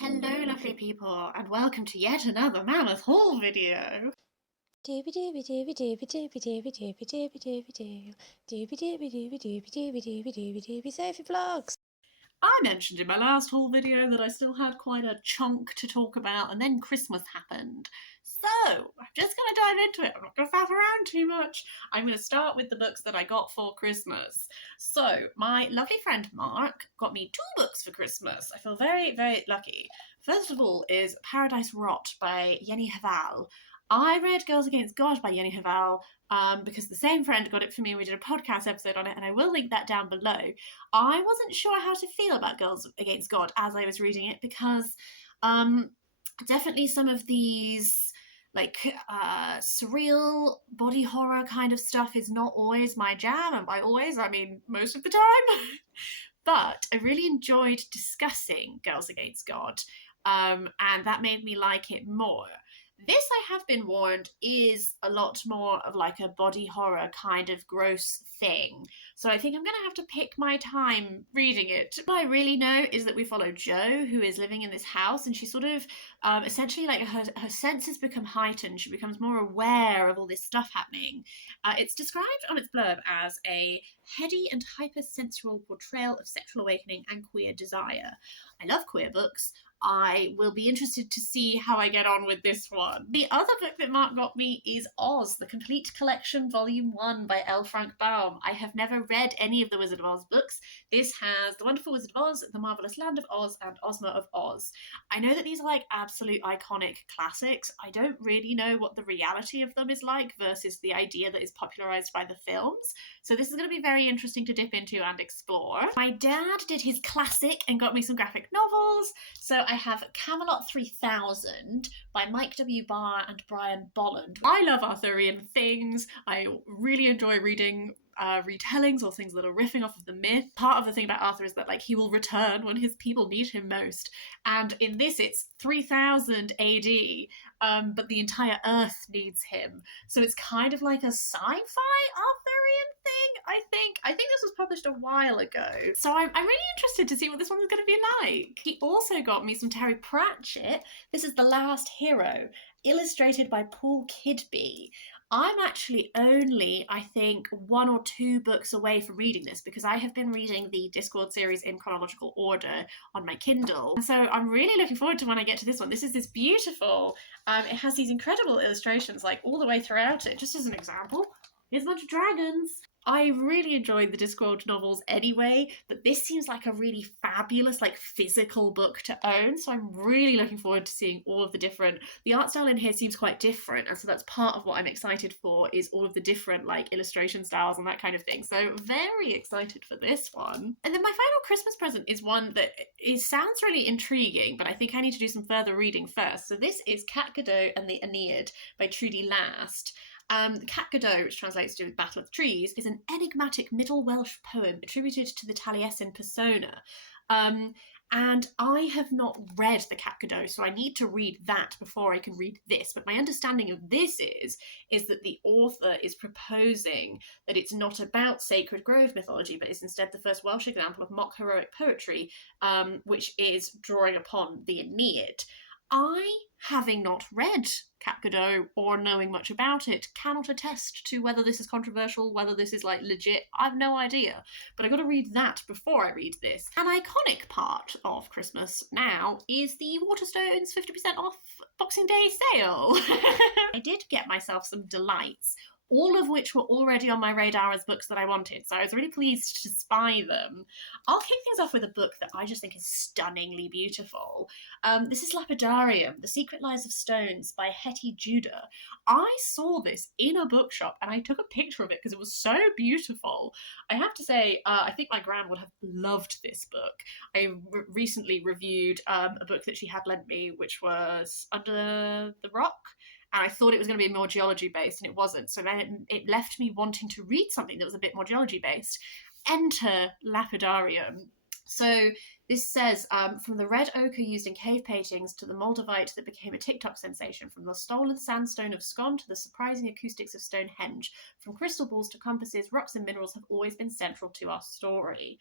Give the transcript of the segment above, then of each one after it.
Hello lovely people and welcome to yet another Mammoth Haul video. Doobie doobie doobie doobie doobie doobie doobie doobie doobie doo. Doobie doobie doobie doobie doobie doobie doobie doobie Sophie Vlogs. I mentioned in my last haul video that I still had quite a chunk to talk about and then Christmas happened. So I'm just going to dive into it. I'm not going to faff around too much. I'm going to start with the books that I got for Christmas. So my lovely friend Mark got me 2 books for Christmas. I feel very, very lucky. First of all is Paradise Rot by Hval. I read Girls Against God by Hval because the same friend got it for me and we did a podcast episode on it, and I will link that down below. I wasn't sure how to feel about Girls Against God as I was reading it because definitely some of these surreal body horror kind of stuff is not always my jam, and by always I mean most of the time. But I really enjoyed discussing Girls Against God, and that made me like it more. This, I have been warned, is a lot more of like a body horror kind of gross thing. So I think I'm going to have to pick my time reading it. What I really know is that we follow Jo, who is living in this house, and she sort of essentially, like, her senses become heightened. She becomes more aware of all this stuff happening. It's described on its blurb as a heady and hypersensual portrayal of sexual awakening and queer desire. I love queer books. I will be interested to see how I get on with this one. The other book that Mark got me is Oz, The Complete Collection, Volume 1 by L. Frank Baum. I have never read any of the Wizard of Oz books. This has The Wonderful Wizard of Oz, The Marvelous Land of Oz, and Ozma of Oz. I know that these are like absolute iconic classics. I don't really know what the reality of them is like versus the idea that is popularized by the films. So this is going to be very interesting to dip into and explore. My dad did his classic and got me some graphic novels. So I have Camelot 3000 by Mike W. Barr and Brian Bolland. I love Arthurian things. I really enjoy reading retellings or things that are riffing off of the myth. Part of the thing about Arthur is that, like, he will return when his people need him most. And in this, it's 3000 AD, but the entire Earth needs him. So it's kind of like a sci-fi Arthurian thing, I think. I think this was published a while ago. So I'm really interested to see what this one's going to be like. He also got me some Terry Pratchett. This is The Last Hero, illustrated by Paul Kidby. I'm actually only, I think, 1 or 2 books away from reading this because I have been reading the Discworld series in chronological order on my Kindle. And so I'm really looking forward to when I get to this one. This is this beautiful, it has these incredible illustrations like all the way throughout it. Just as an example, here's a bunch of dragons. I really enjoyed the Discworld novels anyway, but this seems like a really fabulous, like, physical book to own, so I'm really looking forward to seeing all of the different... The art style in here seems quite different, and so that's part of what I'm excited for, is all of the different, like, illustration styles and that kind of thing, so very excited for this one. And then my final Christmas present is one that sounds really intriguing, but I think I need to do some further reading first. So this is Cat Godot and the Aeneid by Trudy Last. The Cat Godot, which translates to Battle of the Trees, is an enigmatic Middle Welsh poem attributed to the Taliesin persona. And I have not read the Cat Godot, so I need to read that before I can read this. But my understanding of this is that the author is proposing that it's not about Sacred Grove mythology, but is instead the first Welsh example of mock heroic poetry, which is drawing upon the Aeneid. I, having not read Cat Godot or knowing much about it, cannot attest to whether this is controversial, whether this is, like, legit. I've no idea. But I gotta read that before I read this. An iconic part of Christmas now is the Waterstones 50% off Boxing Day sale. I did get myself some delights, all of which were already on my radar as books that I wanted, so I was really pleased to spy them. I'll kick things off with a book that I just think is stunningly beautiful. This is Lapidarium, The Secret Lives of Stones by Hettie Judah. I saw this in a bookshop and I took a picture of it because it was so beautiful. I have to say, I think my gran would have loved this book. I recently reviewed a book that she had lent me, which was Under the Rock, and I thought it was going to be more geology-based, and it wasn't. So then it left me wanting to read something that was a bit more geology-based. Enter Lapidarium. So this says, from the red ochre used in cave paintings to the moldavite that became a TikTok sensation, from the stolen sandstone of Scone to the surprising acoustics of Stonehenge, from crystal balls to compasses, rocks and minerals have always been central to our story.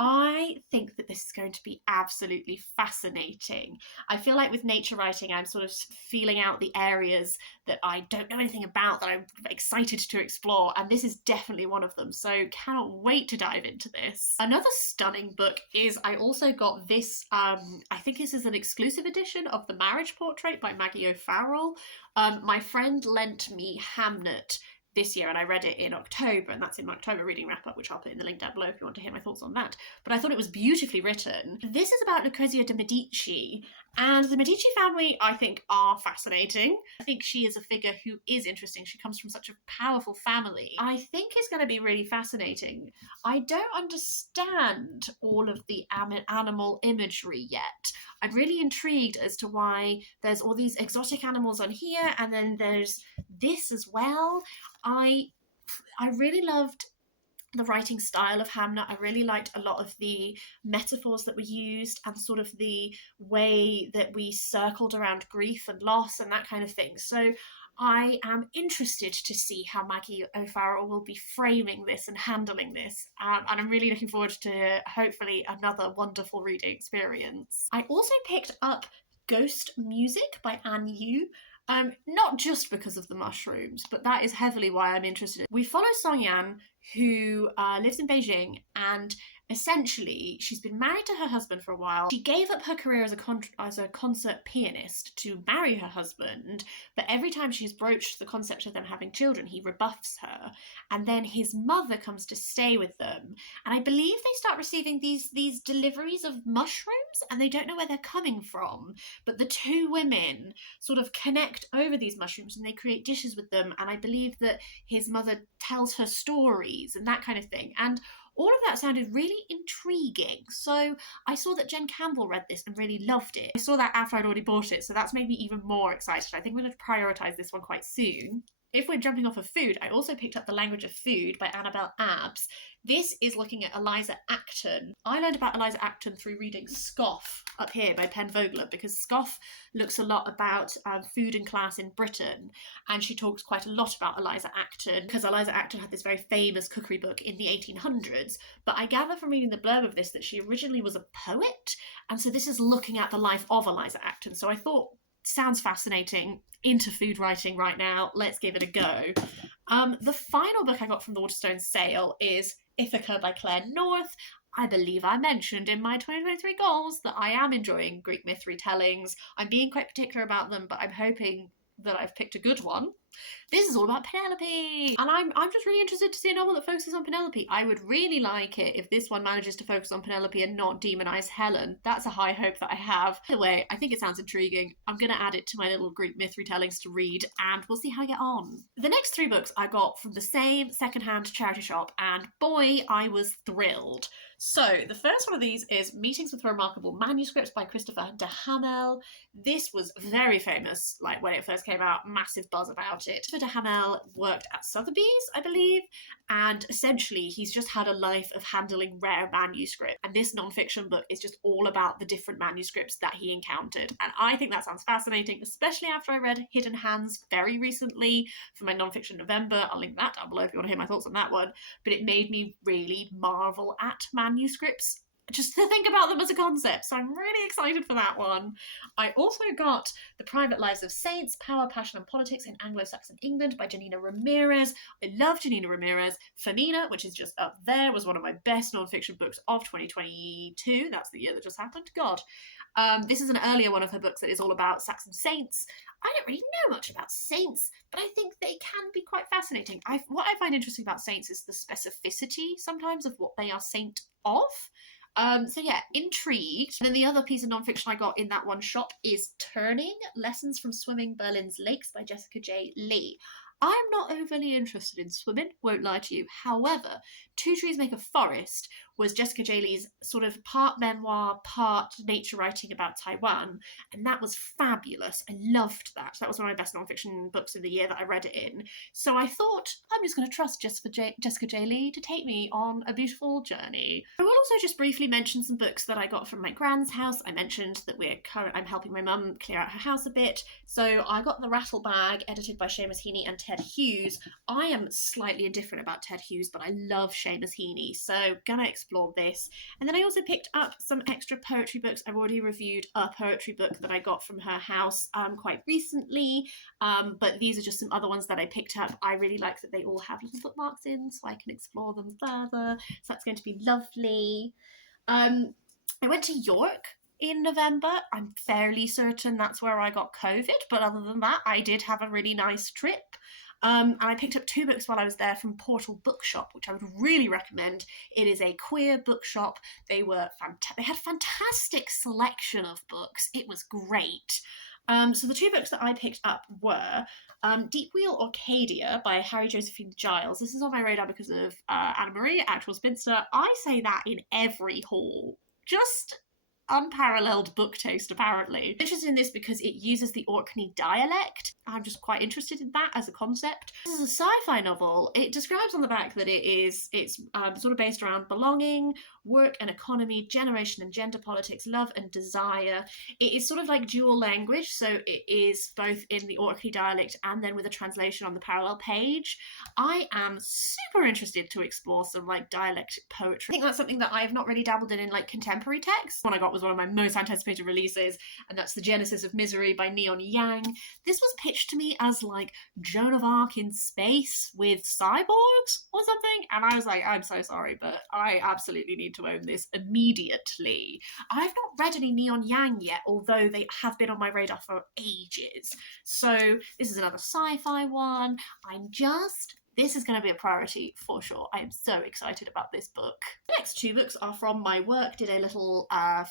I think that this is going to be absolutely fascinating. I feel like with nature writing, I'm sort of feeling out the areas that I don't know anything about, that I'm excited to explore, and this is definitely one of them, so cannot wait to dive into this. Another stunning book is, I also got this, I think this is an exclusive edition of The Marriage Portrait by Maggie O'Farrell. My friend lent me Hamnet this year, and I read it in October, and that's in my October reading wrap-up, which I'll put in the link down below if you want to hear my thoughts on that. But I thought it was beautifully written. This is about Lucrezia de Medici, and the Medici family, I think, are fascinating. I think she is a figure who is interesting. She comes from such a powerful family. I think it's going to be really fascinating. I don't understand all of the animal imagery yet. I'm really intrigued as to why there's all these exotic animals on here, and then there's this as well. I really loved the writing style of Hamnet. I really liked a lot of the metaphors that were used, and sort of the way that we circled around grief and loss and that kind of thing. So I am interested to see how Maggie O'Farrell will be framing this and handling this, and I'm really looking forward to hopefully another wonderful reading experience. I also picked up Ghost Music by Anne Yu. Not just because of the mushrooms, but that is heavily why I'm interested. We follow Song Yan, who lives in Beijing, and essentially she's been married to her husband for a while. She gave up her career as a concert pianist to marry her husband, but every time she's broached the concept of them having children, he rebuffs her, and then his mother comes to stay with them, and I believe they start receiving these deliveries of mushrooms, and they don't know where they're coming from, but the two women sort of connect over these mushrooms, and they create dishes with them, and I believe that his mother tells her stories and that kind of thing, and all of that sounded really intriguing. So I saw that Jen Campbell read this and really loved it. I saw that after I'd already bought it, so that's made me even more excited. I think I'm going to prioritise this one quite soon. If we're jumping off of food, I also picked up The Language of Food by Annabel Abbs. This is looking at Eliza Acton. I learned about Eliza Acton through reading Scoff up here by Pen Vogler, because Scoff looks a lot about food and class in Britain, and she talks quite a lot about Eliza Acton, because Eliza Acton had this very famous cookery book in the 1800s, but I gather from reading the blurb of this that she originally was a poet, and so this is looking at the life of Eliza Acton, so I thought, sounds fascinating. Into food writing right now, let's give it a go. The final book I got from the Waterstone sale is Ithaca by Claire North. I believe I mentioned in my 2023 goals that I am enjoying Greek myth retellings. I'm being quite particular about them, but I'm hoping that I've picked a good one. This is all about Penelope, and I'm just really interested to see a novel that focuses on Penelope. I would really like it if this one manages to focus on Penelope and not demonise Helen. That's a high hope that I have. Either way, I think it sounds intriguing. I'm going to add it to my little Greek myth retellings to read, and we'll see how I get on. The next three books I got from the same secondhand charity shop, and boy, I was thrilled. So the first one of these is Meetings with Remarkable Manuscripts by Christopher de Hamel. This was very famous, like when it first came out, massive buzz about it. Christopher de Hamel worked at Sotheby's, I believe, and essentially he's just had a life of handling rare manuscripts, and this non-fiction book is just all about the different manuscripts that he encountered, and I think that sounds fascinating, especially after I read Hidden Hands very recently for my non-fiction November. I'll link that down below if you want to hear my thoughts on that one, but it made me really marvel at manuscripts, just to think about them as a concept, so I'm really excited for that one. I also got The Private Lives of Saints, Power, Passion and Politics in Anglo-Saxon England by Janina Ramirez. I love Janina Ramirez. Femina, which is just up there, was one of my best non-fiction books of 2022. That's the year that just happened. God. This is an earlier one of her books that is all about Saxon saints. I don't really know much about saints, but I think they can be quite fascinating. What I find interesting about saints is the specificity sometimes of what they are saint of. So yeah, intrigued. And then the other piece of nonfiction I got in that one shop is Turning, Lessons from Swimming Berlin's Lakes by Jessica J. Lee. I'm not overly interested in swimming, won't lie to you. However, Two Trees Make a Forest was Jessica J. Lee's sort of part memoir, part nature writing about Taiwan, and that was fabulous. I loved that. That was one of my best nonfiction books of the year that I read it in. So I thought, I'm just going to trust Jessica J. Lee to take me on a beautiful journey. I will also just briefly mention some books that I got from my grand's house. I mentioned that I'm helping my mum clear out her house a bit. So I got The Rattle Bag, edited by Seamus Heaney and Ted Hughes. I am slightly indifferent about Ted Hughes, but I love Seamus Heaney, so gonna explore explore this. And then I also picked up some extra poetry books. I've already reviewed a poetry book that I got from her house quite recently, but these are just some other ones that I picked up. I really like that they all have little bookmarks in, so I can explore them further. So that's going to be lovely. I went to York in November. I'm fairly certain that's where I got COVID, but other than that, I did have a really nice trip. And I picked up 2 books while I was there from Portal Bookshop, which I would really recommend. It is a queer bookshop. They had a fantastic selection of books. It was great. So the 2 books that I picked up were Deep Wheel Orcadia by Harry Josephine Giles. This is on my radar because of Anna Marie, Actual Spinster. I say that in every haul. Just unparalleled book taste, apparently. I'm interested in this because it uses the Orkney dialect. I'm just quite interested in that as a concept. This is a sci-fi novel. It describes on the back that it's sort of based around belonging, work and economy, generation and gender politics, love and desire. It is sort of like dual language, so it is both in the Orkney dialect and then with a translation on the parallel page. I am super interested to explore some like dialect poetry. I think that's something that I have not really dabbled in like contemporary text. One I got was one of my most anticipated releases, and that's The Genesis of Misery by Neon Yang. This was pitched to me as like Joan of Arc in space with cyborgs or something, and I was like, I'm so sorry, but I absolutely need to own this immediately. I've not read any Neon Yang yet, although they have been on my radar for ages. So this is another sci-fi one. This is going to be a priority for sure. I am so excited about this book. The next 2 books are from my work. Did a little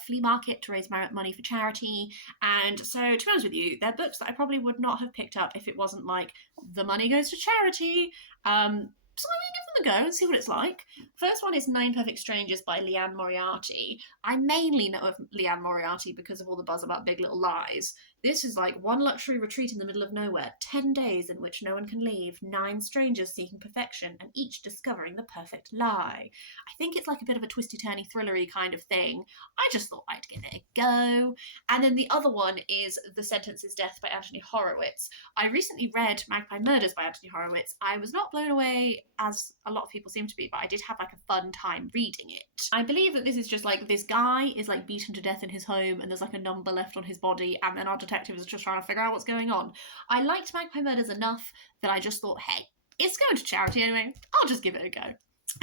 flea market to raise money for charity. And so, to be honest with you, they're books that I probably would not have picked up if it wasn't like, the money goes to charity. So I'm going to give them a go and see what it's like. First one is 9 Perfect Strangers by Liane Moriarty. I mainly know of Liane Moriarty because of all the buzz about Big Little Lies. This is like one luxury retreat in the middle of nowhere, 10 days in which no one can leave, 9 strangers seeking perfection, and each discovering the perfect lie. I think it's like a bit of a twisty-turny, thrillery kind of thing. I just thought I'd give it a go. And then the other one is The Sentence is Death by Anthony Horowitz. I recently read Magpie Murders by Anthony Horowitz. I was not blown away, as a lot of people seem to be, but I did have like a fun time reading it. I believe that this is just like, this guy is like beaten to death in his home, and there's like a number left on his body, and then our detective is just trying to figure out what's going on. I liked Magpie Murders enough that I just thought, hey, it's going to charity anyway, I'll just give it a go.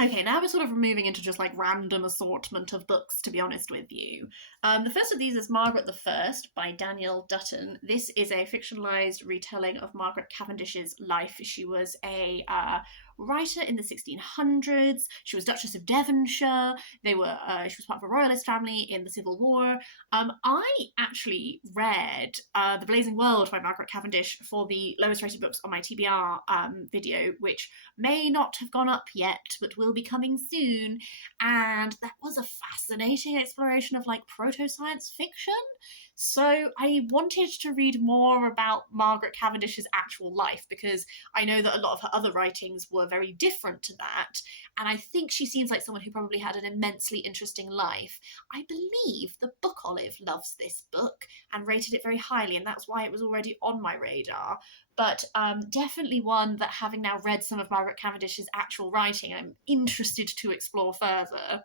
Okay, now we're sort of moving into just like random assortment of books, to be honest with you. The first of these is Margaret the First by Danielle Dutton. This is a fictionalized retelling of Margaret Cavendish's life. She was a writer in the 1600s. She was Duchess of Devonshire. She was part of a royalist family in the Civil War. I actually read The Blazing World by Margaret Cavendish for the lowest rated books on my TBR video, which may not have gone up yet, but will be coming soon. And that was a fascinating exploration of like proto-science fiction. So I wanted to read more about Margaret Cavendish's actual life, because I know that a lot of her other writings were very different to that, and I think she seems like someone who probably had an immensely interesting life. I believe the Book Olive loves this book and rated it very highly, and that's why it was already on my radar. But definitely one that, having now read some of Margaret Cavendish's actual writing, I'm interested to explore further.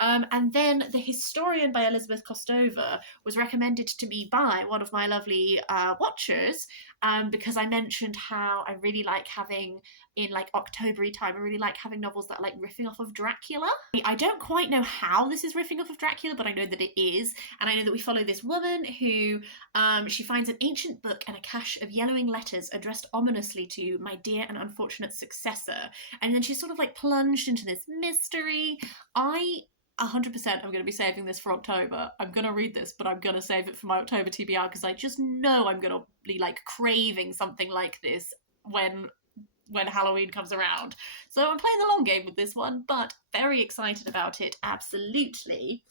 And then The Historian by Elizabeth Kostova was recommended to me by one of my lovely watchers, because I mentioned how I really like having, in like October-y time, I really like having novels that are like riffing off of Dracula. I don't quite know how this is riffing off of Dracula, but I know that it is. And I know that we follow this woman who, she finds an ancient book and a cache of yellowing letters addressed ominously to my dear and unfortunate successor. And then she's sort of like plunged into this mystery. 100% I'm going to be saving this for October. I'm going to read this, but I'm going to save it for my October TBR, because I just know I'm going to be like craving something like this when Halloween comes around. So I'm playing the long game with this one, but very excited about it, absolutely.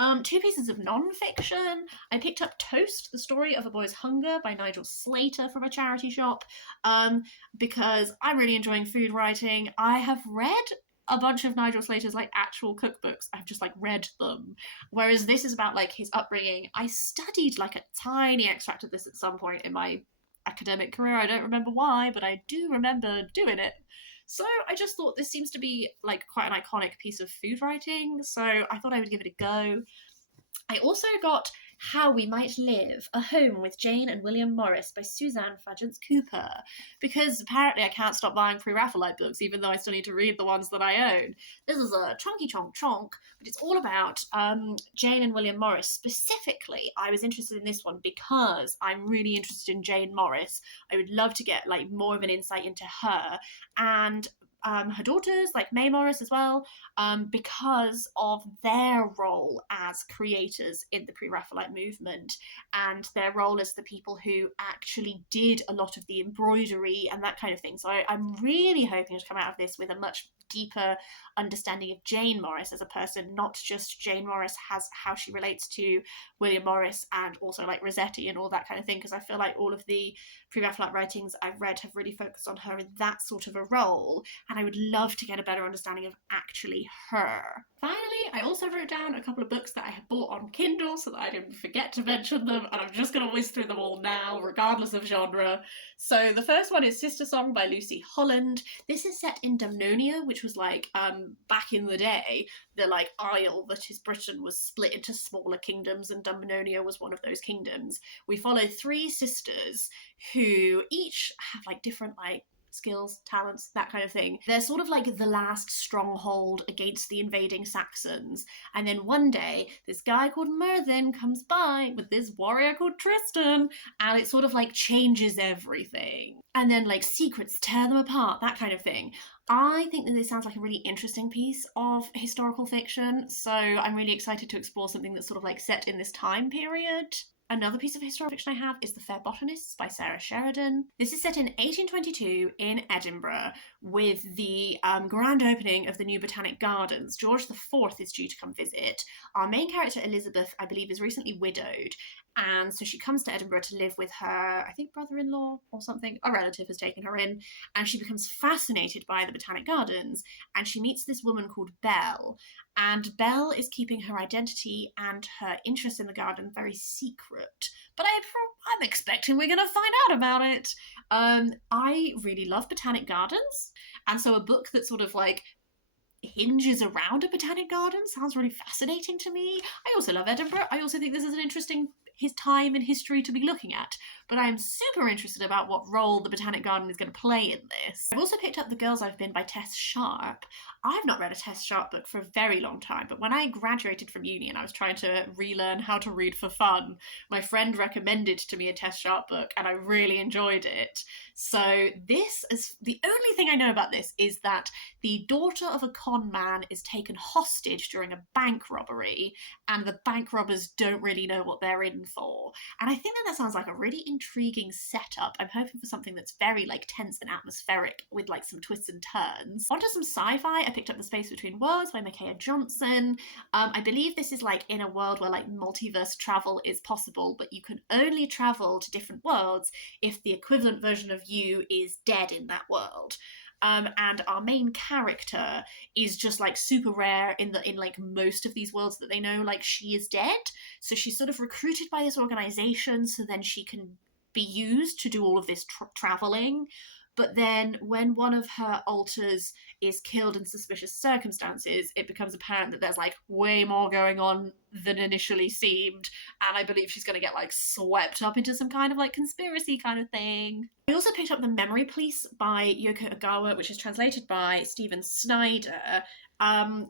2 pieces of non-fiction. I picked up Toast, The Story of a Boy's Hunger by Nigel Slater from a charity shop, because I'm really enjoying food writing. I have read a bunch of Nigel Slater's like actual cookbooks. I've just like read them, whereas this is about like his upbringing. I studied like a tiny extract of this at some point in my academic career. I don't remember why, but I do remember doing it. So I just thought this seems to be like quite an iconic piece of food writing, so I thought I would give it a go. I also got How We Might Live, A Home with Jane and William Morris by Suzanne Fudgents Cooper, because apparently I can't stop buying pre-Raphaelite books, even though I still need to read the ones that I own. This is a chunky chonk, but it's all about Jane and William Morris. Specifically, I was interested in this one because I'm really interested in Jane Morris. I would love to get like more of an insight into her, and her daughters, like May Morris as well, because of their role as creators in the pre-Raphaelite movement and their role as the people who actually did a lot of the embroidery and that kind of thing. So I'm really hoping to come out of this with a much deeper understanding of Jane Morris as a person, not just Jane Morris has how she relates to William Morris and also like Rossetti and all that kind of thing, because I feel like all of the pre-Raphaelite writings I've read have really focused on her in that sort of a role, and I would love to get a better understanding of actually her. Finally, I also wrote down a couple of books that I had bought on Kindle so that I didn't forget to mention them, and I'm just going to whiz through them all now, regardless of genre. So the first one is Sistersong by Lucy Holland. This is set in Dumnonia, which was like back in the day, the like isle that is Britain was split into smaller kingdoms, and Dumnonia was one of those kingdoms. We follow three sisters who each have like different like skills, talents, that kind of thing. They're sort of like the last stronghold against the invading Saxons. And then one day, this guy called Merlin comes by with this warrior called Tristan, and it sort of like changes everything. And then like secrets tear them apart, that kind of thing. I think that this sounds like a really interesting piece of historical fiction, so I'm really excited to explore something that's sort of like set in this time period. Another piece of historical fiction I have is The Fair Botanists by Sarah Sheridan. This is set in 1822 in Edinburgh with the grand opening of the new Botanic Gardens. George IV is due to come visit. Our main character, Elizabeth, I believe, is recently widowed, and so she comes to Edinburgh to live with her, I think, brother-in-law or something. A relative has taken her in, and she becomes fascinated by the Botanic Gardens, and she meets this woman called Belle, and Belle is keeping her identity and her interest in the garden very secret. But I'm expecting we're going to find out about it. I really love Botanic Gardens, and so a book that sort of like hinges around a botanic garden sounds really fascinating to me. I also love Edinburgh. I also think this is an interesting his time in history to be looking at, but I'm super interested about what role the Botanic Garden is going to play in this. I've also picked up The Girls I've Been by Tess Sharpe. I've not read a Tess Sharpe book for a very long time, but when I graduated from uni and I was trying to relearn how to read for fun, my friend recommended to me a Tess Sharpe book and I really enjoyed it. So this is the only thing I know about this is that the daughter of a con man is taken hostage during a bank robbery, and the bank robbers don't really know what they're in for. And I think that sounds like a really intriguing setup. I'm hoping for something that's very like tense and atmospheric with like some twists and turns. Onto some sci-fi, I picked up The Space Between Worlds by Micaiah Johnson. I believe this is like in a world where like multiverse travel is possible, but you can only travel to different worlds if the equivalent version of you is dead in that world. And our main character is just like super rare in like most of these worlds that they know, like she is dead. So she's sort of recruited by this organization so then she can be used to do all of this traveling. But then when one of her alters is killed in suspicious circumstances, it becomes apparent that there's like way more going on than initially seemed. And I believe she's going to get like swept up into some kind of like conspiracy kind of thing. I also picked up The Memory Police by Yoko Ogawa, which is translated by Stephen Snyder.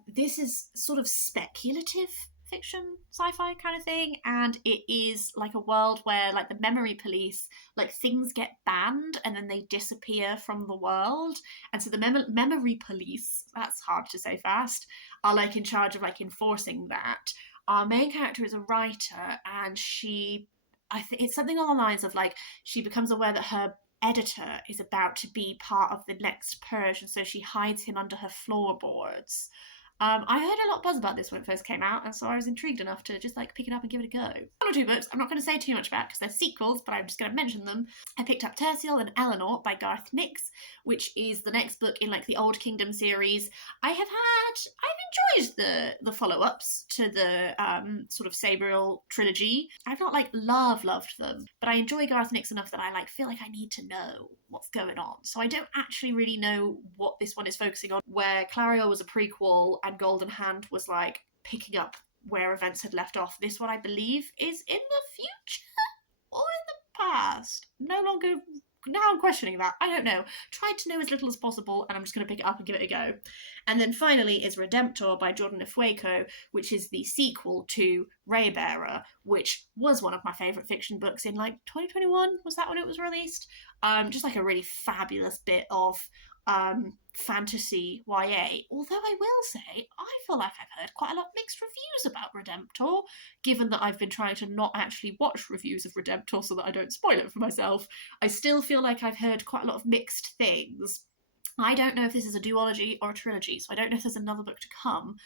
This is sort of speculative fiction, sci-fi kind of thing, and it is like a world where like the memory police, like things get banned and then they disappear from the world, and so the memory police, that's hard to say fast, are like in charge of like enforcing that. Our main character is a writer, and it's something along the lines of like she becomes aware that her editor is about to be part of the next purge, and so she hides him under her floorboards. I heard a lot of buzz about this when it first came out, and so I was intrigued enough to just like pick it up and give it a go. One or two books I'm not going to say too much about because they're sequels, but I'm just going to mention them. I picked up Tertial and Eleanor by Garth Nix, which is the next book in like the Old Kingdom series. I've enjoyed the follow-ups to the sort of Sabriel trilogy. I've not like loved them, but I enjoy Garth Nix enough that I like feel like I need to know. what's going on. So I don't actually really know what this one is focusing on, where Clarion was a prequel and Golden Hand was like picking up where events had left off. This one, I believe, is in the future or in the past. No longer. Now I'm questioning that. I don't know. Tried to know as little as possible, and I'm just going to pick it up and give it a go. And then finally is Redemptor by Jordan Ifueko, which is the sequel to Raybearer, which was one of my favourite fiction books in like 2021. Was that when it was released? Just like a really fabulous bit of fantasy YA. Although I will say, I feel like I've heard quite a lot of mixed reviews about Redemptor, given that I've been trying to not actually watch reviews of Redemptor so that I don't spoil it for myself. I still feel like I've heard quite a lot of mixed things. I don't know if this is a duology or a trilogy, so I don't know if there's another book to come.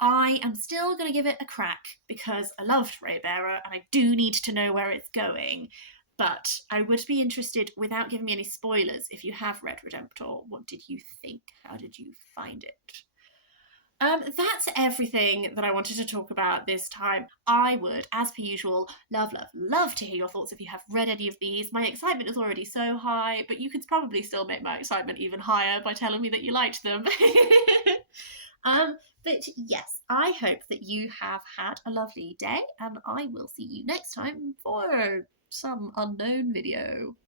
I am still going to give it a crack because I loved Raybearer and I do need to know where it's going. But I would be interested, without giving me any spoilers, if you have read Redemptor, what did you think? How did you find it? That's everything that I wanted to talk about this time. I would, as per usual, love to hear your thoughts if you have read any of these. My excitement is already so high, but you could probably still make my excitement even higher by telling me that you liked them. But yes, I hope that you have had a lovely day, and I will see you next time for some unknown video.